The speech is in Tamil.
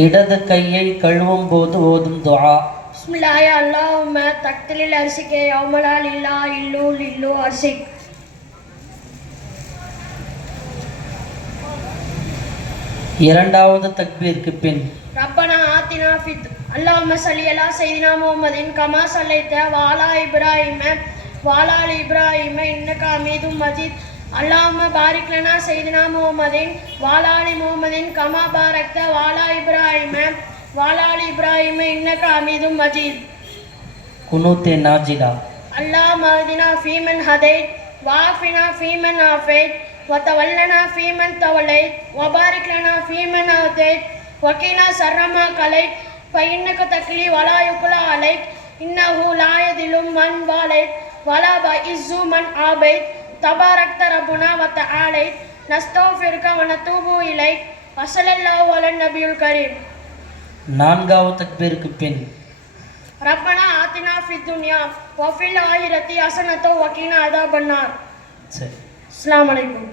இடது கையை கழுவும் போது ஓதும் துஆ. பிஸ்மில்லாஹி அல்லாஹும்ம தக்திலில் அர்சிகே யௌமலா லில்லா இல்லு லில்லு அர்சிக். இரண்டாவது தக்பீருக்கு பின் ரப்பனா ஆத்தினா ஃபித் அல்லாஹும்ம ஸல்லி அலா சய்யிதினா முஹம்மதின் கமா ஸல்லைத வஅலா இப்ராஹீம வஅலா ஆலி இப்ராஹீம இன்னக ஹமீதும் மஜீத். அல்லாஹும்ம பாரிக் லனா சய்யிதினா முஹம்மதின் வஅலா ஆலி முஹம்மதின் கமா பாரக்த வஅலா இப்ராஹீம வஅலா ஆலி இப்ராஹீம இன்னக ஹமீதும் மஜீத். குனூத்தே நாஜிலா. அல்லாஹும்ம ஹ்தினா ஃபீமன் ஹதைத் வஆஃபினா ஃபீமன் ஆஃபைத் வதவல்லனா ஃபீமன் தவலைத் வபாரிக் லனா ஃபீமன் ஆதைத் வகீனா ஷர்ர கலைத் ஃபஇன்னக தக்லி வலா யுக்லா அலைக் இன்னஹு லா யதில்லு மன் வாலைத் வலா பஇஸ்ஸு மன் ஆபைத் தபாரக்த ரப்புனா வ தஆலைத் நஸ்தக்ஃபிருக வ நதூபு இலைக் வஸல்லல்லாஹு அலன் நபியுல் கரீம். நான்காவது தக்பீருக்கு பின் ரப்பனா ஆத்தினா ஃபித் துன்யா வ ஃபில் ஆஹிரத்தி ஹஸனத்தன் வ கீனா அஸாபன்னார். சரி. அஸ்ஸலாமு அலைக்கும்.